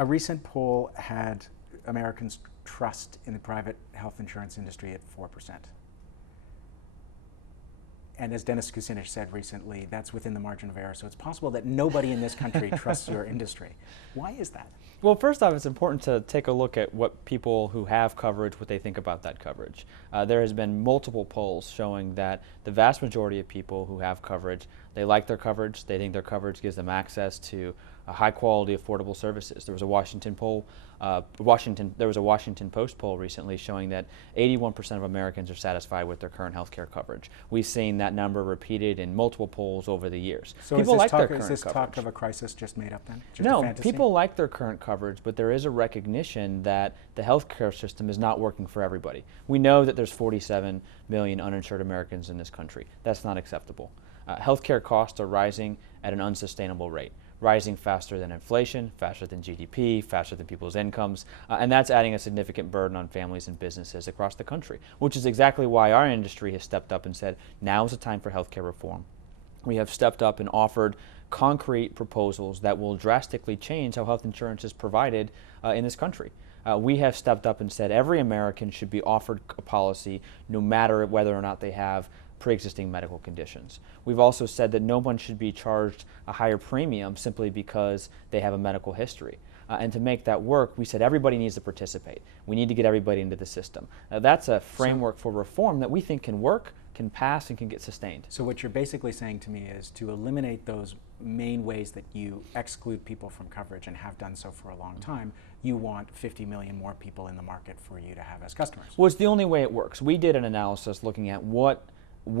A recent poll had Americans' trust in the private health insurance industry at 4%. And as Dennis Kucinich said recently, that's within the margin of error. So it's possible that nobody in this country trusts your industry. Why is that? Well, first off, it's important to take a look at what people who have coverage, what they think about that coverage. There has been multiple polls showing that the vast majority of people who have coverage, they like their coverage, they think their coverage gives them access to high quality, affordable services. There was a Washington Post poll recently showing that 81% of Americans are satisfied with their current health care coverage. We've seen that number repeated in multiple polls over the years. So people like their current is this coverage. Talk of a crisis just made up then? Just no, a fantasy? People like their current coverage, but there is a recognition that the healthcare system is not working for everybody. We know that there's 47 million uninsured Americans in this country. That's not acceptable. Healthcare costs are rising at an unsustainable rate, rising faster than inflation, faster than GDP, faster than people's incomes, and that's adding a significant burden on families and businesses across the country, which is exactly why our industry has stepped up and said, now is the time for healthcare reform. We have stepped up and offered concrete proposals that will drastically change how health insurance is provided in this country. We have stepped up and said every American should be offered a policy no matter whether or not they have pre-existing medical conditions. We've also said that no one should be charged a higher premium simply because they have a medical history. And to make that work, we said everybody needs to participate. We need to get everybody into the system. Now, that's a framework for reform that we think can work, can pass, and can get sustained. So what you're basically saying to me is to eliminate those main ways that you exclude people from coverage and have done so for a long time, you want 50 million more people in the market for you to have as customers. Well, it's the only way it works. We did an analysis looking at what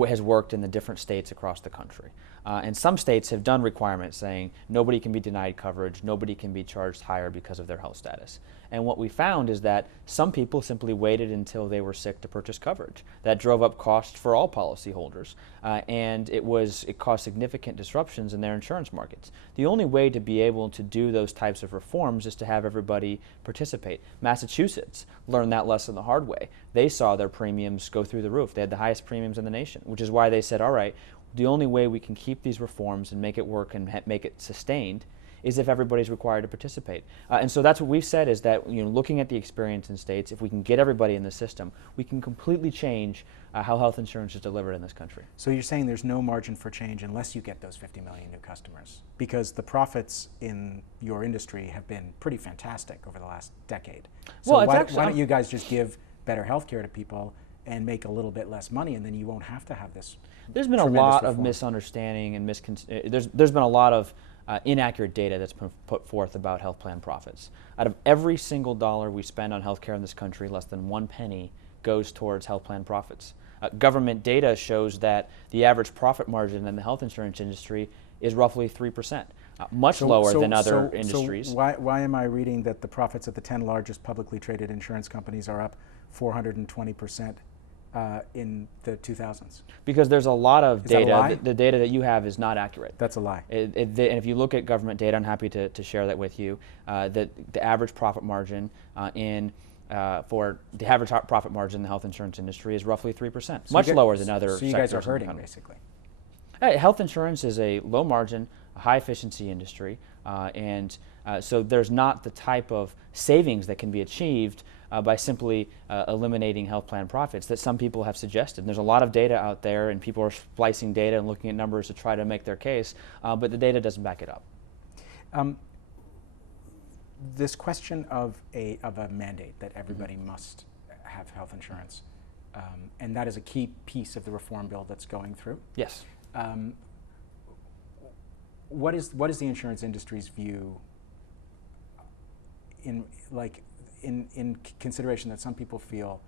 has worked in the different states across the country. And some states have done requirements saying nobody can be denied coverage, nobody can be charged higher because of their health status. And what we found is that some people simply waited until they were sick to purchase coverage. That drove up costs for all policyholders, and it caused significant disruptions in their insurance markets. The only way to be able to do those types of reforms is to have everybody participate. Massachusetts learned that lesson the hard way. They saw their premiums go through the roof. They had the highest premiums in the nation, which is why they said, all right, the only way we can keep these reforms and make it work and make it sustained is if everybody's required to participate. And so that's what we've said is that, looking at the experience in states, if we can get everybody in the system, we can completely change how health insurance is delivered in this country. So you're saying there's no margin for change unless you get those 50 million new customers, because the profits in your industry have been pretty fantastic over the last decade. So well, why don't you guys just give better health care to people and make a little bit less money, and then you won't have to have this. There's been a lot of misunderstanding and there's been a lot of inaccurate data that's been put forth about health plan profits. Out of every single dollar we spend on healthcare in this country, less than 1 penny goes towards health plan profits. Government data shows that the average profit margin in the health insurance industry is roughly 3%, much lower than other industries. So why am I reading that the profits of the 10 largest publicly traded insurance companies are up 420% in the 2000s? Because there's a lot of data. That a lie? The data that you have is not accurate. That's a lie. And if you look at government data, I'm happy to share that with you, that the average profit margin for the average profit margin in the health insurance industry is roughly 3%, much lower than other sectors. So you guys are hurting, basically. Health insurance is a low margin, high efficiency industry, so there's not the type of savings that can be achieved by simply eliminating health plan profits that some people have suggested. And there's a lot of data out there, and people are splicing data and looking at numbers to try to make their case, but the data doesn't back it up. This question of a mandate that everybody must have health insurance, and that is a key piece of the reform bill that's going through. Yes. What is the insurance industry's view in consideration that some people feel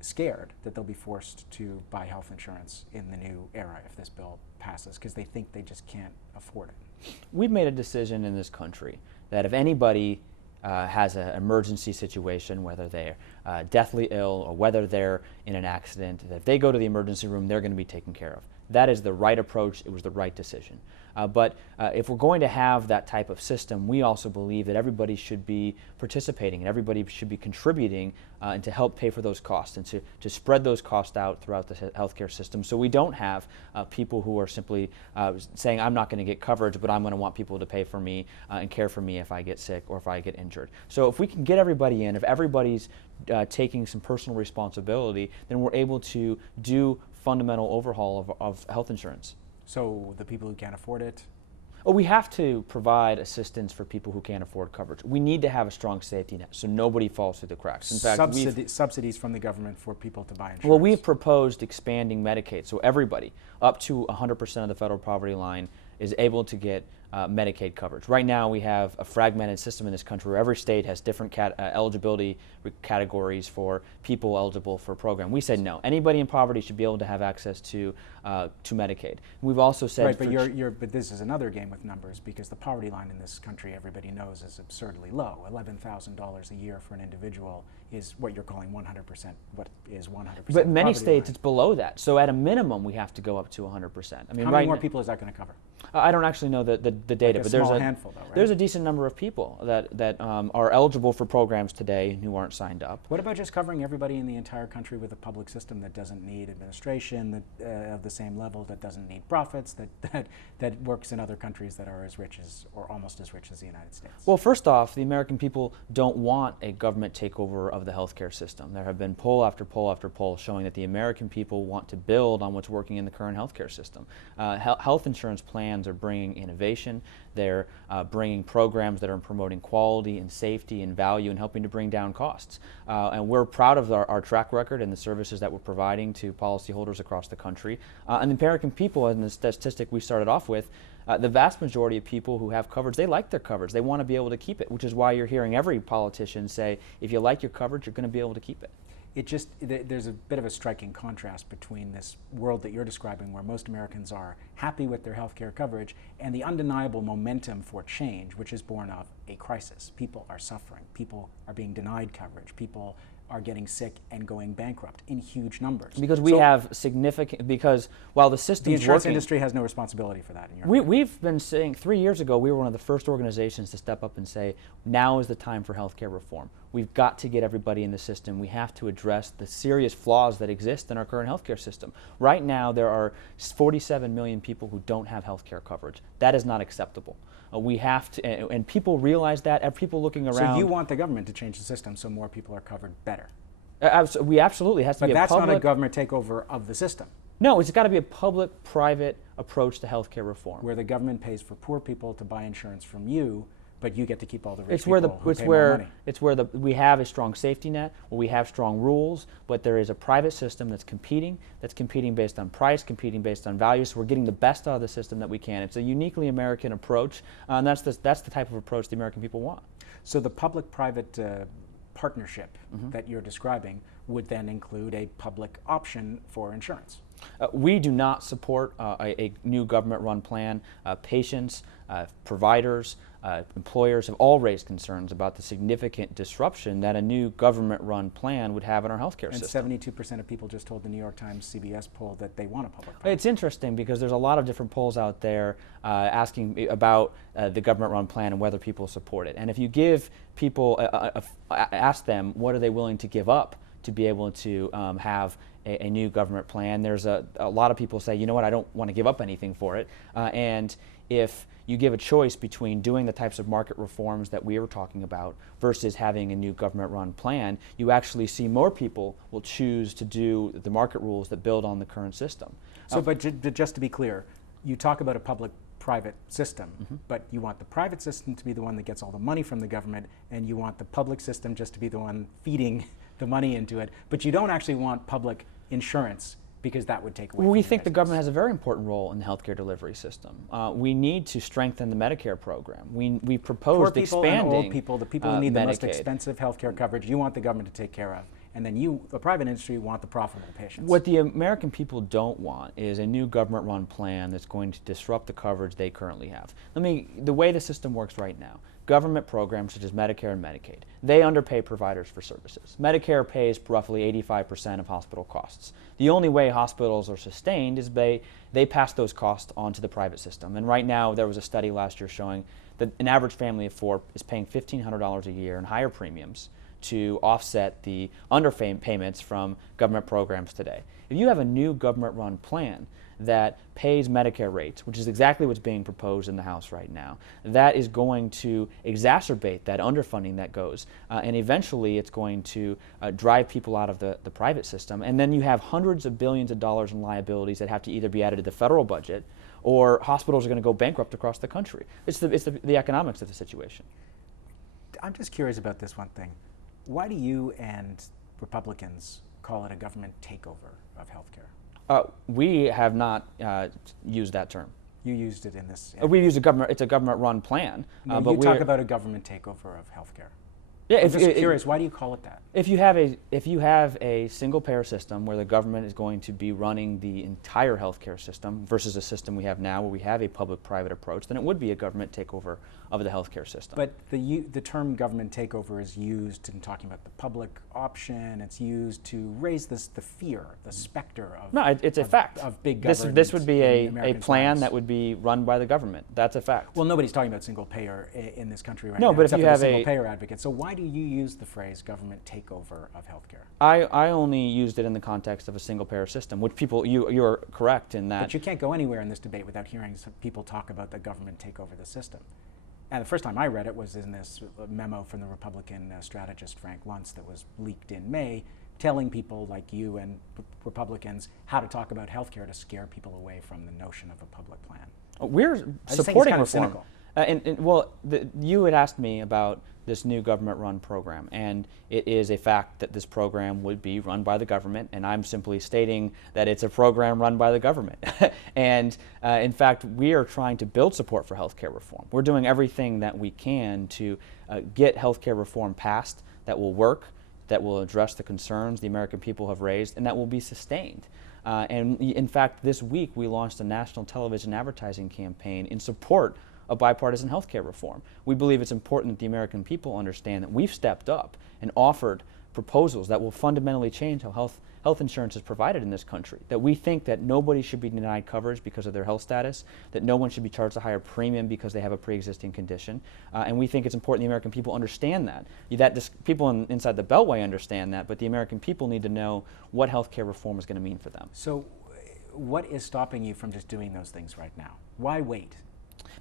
scared that they'll be forced to buy health insurance in the new era if this bill passes because they think they just can't afford it? We've made a decision in this country that if anybody has an emergency situation, whether they're deathly ill or whether they're in an accident, that if they go to the emergency room, they're going to be taken care of. that is the right approach. It was the right decision. But if we're going to have that type of system, we also believe that everybody should be participating and everybody should be contributing and to help pay for those costs and to spread those costs out throughout the healthcare system, so we don't have people who are simply saying, I'm not going to get coverage, but I'm going to want people to pay for me and care for me if I get sick or if I get injured. So if we can get everybody in, if everybody's taking some personal responsibility, then we're able to do fundamental overhaul of health insurance. So the people who can't afford it? Oh, we have to provide assistance for people who can't afford coverage. We need to have a strong safety net so nobody falls through the cracks. In fact, subsidies from the government for people to buy insurance. Well, we've proposed expanding Medicaid, so everybody up to 100% of the federal poverty line is able to get Medicaid coverage. Right now we have a fragmented system in this country where every state has different eligibility categories for people eligible for a program. We said no. Anybody in poverty should be able to have access to Medicaid. We've also said... Right, but this is another game with numbers, because the poverty line in this country, everybody knows, is absurdly low. $11,000 a year for an individual is what you're calling 100%. What is 100%? But in many states it's below that. So at a minimum we have to go up to 100%. I mean, how many more people is that going to cover? I don't actually know the data, like but there's a handful, though, right? There's a decent number of people that are eligible for programs today who aren't signed up. What about just covering everybody in the entire country with a public system that doesn't need administration of the same level, that doesn't need profits, that works in other countries that are as rich as, or almost as rich as the United States? Well, first off, the American people don't want a government takeover of the healthcare system. There have been poll after poll after poll showing that the American people want to build on what's working in the current healthcare system. Health insurance plans are bringing innovation. They're bringing programs that are promoting quality and safety and value and helping to bring down costs. And we're proud of our track record and the services that we're providing to policyholders across the country. And the American people, and the statistic we started off with, the vast majority of people who have coverage, they like their coverage. They want to be able to keep it, which is why you're hearing every politician say, if you like your coverage, you're going to be able to keep it. There's a bit of a striking contrast between this world that you're describing, where most Americans are happy with their health care coverage, and the undeniable momentum for change, which is born of a crisis. People are suffering. People are being denied coverage. People are getting sick and going bankrupt in huge numbers. Because we have significant, because while the system's the insurance working, industry has no responsibility for that. We've been saying, 3 years ago, we were one of the first organizations to step up and say, now is the time for healthcare reform. We've got to get everybody in the system. We have to address the serious flaws that exist in our current healthcare system. Right now, there are 47 million people who don't have healthcare coverage. That is not acceptable. We have to, and people realize that, and people looking around. So you want the government to change the system so more people are covered better? We absolutely has to be a public. But that's not a government takeover of the system. No, it's got to be a public-private approach to healthcare reform. Where the government pays for poor people to buy insurance from you, but you get to keep all the rich it's where people who pay more money. It's where we have a strong safety net, where we have strong rules, but there is a private system that's competing based on price, competing based on value, so we're getting the best out of the system that we can. It's a uniquely American approach, and that's the type of approach the American people want. So the public-private partnership that you're describing would then include a public option for insurance? We do not support a new government-run plan. Patients, providers, employers have all raised concerns about the significant disruption that a new government-run plan would have in our healthcare system. And 72% of people just told the New York Times CBS poll that they want a public plan. It's interesting because there's a lot of different polls out there asking about the government-run plan and whether people support it. And if you give people, ask them what are they willing to give up to be able to have a new government plan, there's a lot of people say, you know what, I don't want to give up anything for it. And if you give a choice between doing the types of market reforms that we were talking about versus having a new government-run plan, you actually see more people will choose to do the market rules that build on the current system. So, but just to be clear, you talk about a public-private system, but you want the private system to be the one that gets all the money from the government, and you want the public system just to be the one feeding the money into it, but you don't actually want public insurance because that would take away. We think the government has a very important role in the healthcare delivery system. We need to strengthen the Medicare program. We proposed expanding and old people, the people who need the most Medicaid. Expensive healthcare coverage, you want the government to take care of. And then you, the private industry, want the profitable patients. What the American people don't want is a new government-run plan that's going to disrupt the coverage they currently have. The way the system works right now, government programs such as Medicare and Medicaid. They underpay providers for services. Medicare pays roughly 85% of hospital costs. The only way hospitals are sustained is they pass those costs on to the private system. And right now, there was a study last year showing that an average family of four is paying $1,500 a year in higher premiums to offset the underpayments from government programs today. If you have a new government-run plan that pays Medicare rates, which is exactly what's being proposed in the House right now, that is going to exacerbate that underfunding that goes, and eventually it's going to drive people out of the private system. And then you have hundreds of billions of dollars in liabilities that have to either be added to the federal budget, or hospitals are going to go bankrupt across the country. It's the economics of the situation. I'm just curious about this one thing. Why do you and Republicans call it a government takeover of healthcare? We have not used that term. You used it in this. We use it's a government-run plan. No, but you talk about a government takeover of healthcare. Yeah, I'm just curious, why do you call it that? If you have a single-payer system where the government is going to be running the entire healthcare system versus a system we have now where we have a public-private approach, then it would be a government takeover of the healthcare system. But the term government takeover is used in talking about the public option. It's used to raise the fear, the specter of it's a fact of big government. This would be a plan lives. that would be run by the government. That's a fact. Well, nobody's talking about single payer in this country right now. No, but except if you for have the single payer advocate. So why do you use the phrase government takeover of healthcare? I only used it in the context of a single payer system, which you're correct in that. But you can't go anywhere in this debate without hearing some people talk about the government take over the system. And the first time I read it was in this memo from the Republican strategist Frank Luntz that was leaked in May, telling people like you and Republicans how to talk about healthcare to scare people away from the notion of a public plan. We're supporting reform. You had asked me about this new government-run program, and it is a fact that this program would be run by the government, and I'm simply stating that it's a program run by the government. And in fact, we are trying to build support for healthcare reform. We're doing everything that we can to get healthcare reform passed that will work, that will address the concerns the American people have raised, and that will be sustained. And in fact, this week we launched a national television advertising campaign in support of bipartisan healthcare reform. We believe it's important that the American people understand that we've stepped up and offered proposals that will fundamentally change how health insurance is provided in this country, that we think that nobody should be denied coverage because of their health status, that no one should be charged a higher premium because they have a pre-existing condition, and we think it's important the American people understand that. People inside the Beltway understand that, but the American people need to know what healthcare reform is going to mean for them. So what is stopping you from just doing those things right now? Why wait?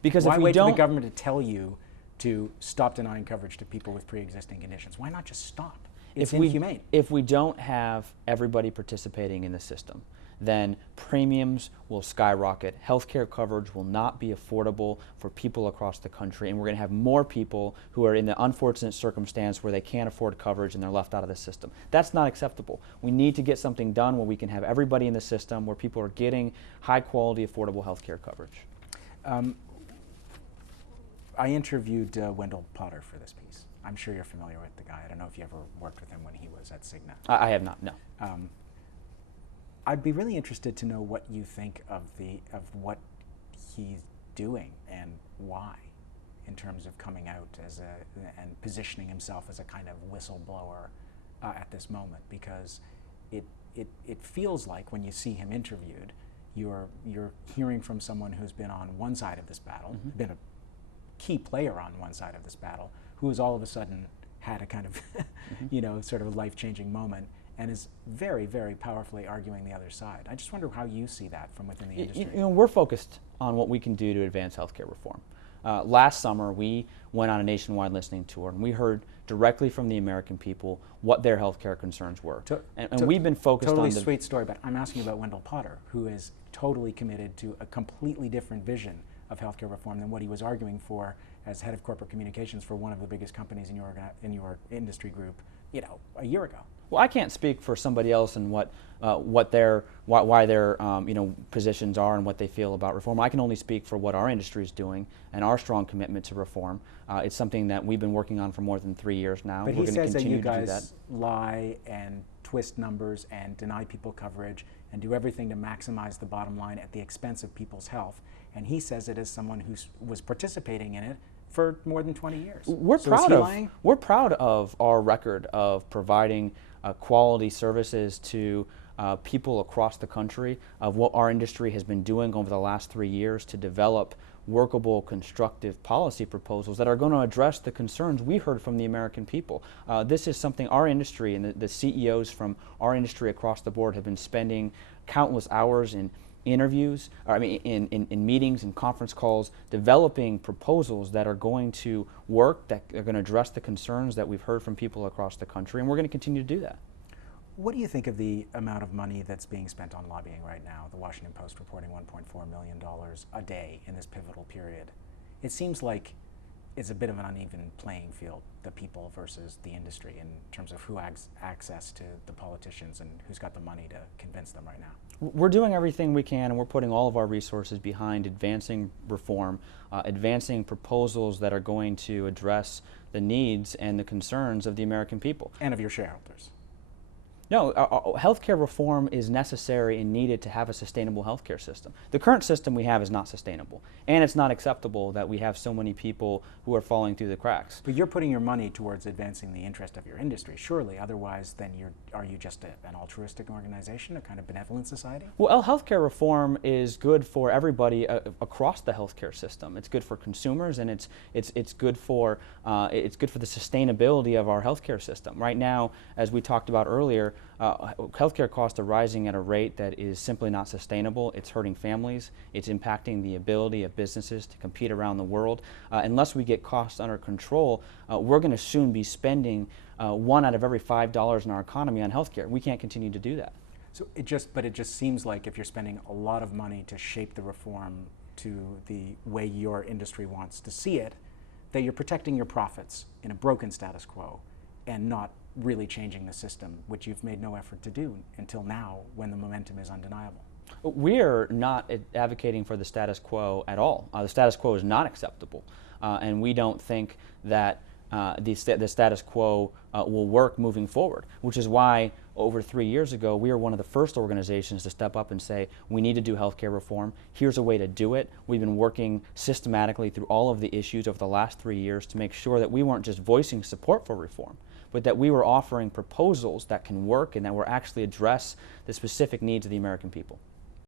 Because why if we wait don't, for the government to tell you to stop denying coverage to people with pre-existing conditions? Why not just stop? It's inhumane. If we don't have everybody participating in the system, then premiums will skyrocket. Healthcare coverage will not be affordable for people across the country, and we're going to have more people who are in the unfortunate circumstance where they can't afford coverage and they're left out of the system. That's not acceptable. We need to get something done where we can have everybody in the system, where people are getting high-quality, affordable healthcare coverage. I interviewed Wendell Potter for this piece. I'm sure you're familiar with the guy. I don't know if you ever worked with him when he was at Cigna. I have not, no. I'd be really interested to know what you think of what he's doing and why, in terms of coming out and positioning himself as a kind of whistleblower at this moment, because it feels like when you see him interviewed, you're hearing from someone who's been on one side of this battle, been a key player on one side of this battle, who has all of a sudden had a kind of, sort of life-changing moment, and is very, very powerfully arguing the other side. I just wonder how you see that from within the industry. We're focused on what we can do to advance healthcare reform. Last summer, we went on a nationwide listening tour, and we heard directly from the American people what their healthcare concerns were. And we've been focused on totally sweet story, but I'm asking about Wendell Potter, who is totally committed to a completely different vision of healthcare reform than what he was arguing for as head of corporate communications for one of the biggest companies in your industry group, a year ago. Well, I can't speak for somebody else and why their positions are and what they feel about reform. I can only speak for what our industry is doing and our strong commitment to reform. It's something that we've been working on for more than 3 years now. But We're he going says to that you continue to do that. guys lie and twist numbers and deny people coverage and do everything to maximize the bottom line at the expense of people's health. And he says it as someone who was participating in it for more than 20 years. We're So is he lying? we're proud of our record of providing quality services to people across the country, of what our industry has been doing over the last 3 years to develop workable, constructive policy proposals that are going to address the concerns we heard from the American people. This is something our industry and the CEOs from our industry across the board have been spending countless hours in interviews, in meetings and conference calls, developing proposals that are going to work, that are going to address the concerns that we've heard from people across the country, and we're going to continue to do that. What do you think of the amount of money that's being spent on lobbying right now? The Washington Post reporting $1.4 million a day in this pivotal period. It seems like it's a bit of an uneven playing field, the people versus the industry, in terms of who has access to the politicians and who's got the money to convince them right now. We're doing everything we can, and we're putting all of our resources behind advancing reform, advancing proposals that are going to address the needs and the concerns of the American people. And of your shareholders. No, healthcare reform is necessary and needed to have a sustainable healthcare system. The current system we have is not sustainable, and it's not acceptable that we have so many people who are falling through the cracks. But you're putting your money towards advancing the interest of your industry, surely. Otherwise, then are you just an altruistic organization, a kind of benevolent society? Well, healthcare reform is good for everybody across the healthcare system. It's good for consumers, and it's good for the sustainability of our healthcare system. Right now, as we talked about earlier, healthcare costs are rising at a rate that is simply not sustainable. It's hurting families. It's impacting the ability of businesses to compete around the world. Unless we get costs under control, we're going to soon be spending 1 out of every $5 in our economy on healthcare. We can't continue to do that. So it just seems like if you're spending a lot of money to shape the reform to the way your industry wants to see it, that you're protecting your profits in a broken status quo and not really changing the system, which you've made no effort to do until now when the momentum is undeniable. We're not advocating for the status quo at all. The status quo is not acceptable, and we don't think that the status quo will work moving forward, which is why over 3 years ago we were one of the first organizations to step up and say we need to do healthcare reform. Here's a way to do it. We've been working systematically through all of the issues over the last 3 years to make sure that we weren't just voicing support for reform, but that we were offering proposals that can work and that will actually address the specific needs of the American people.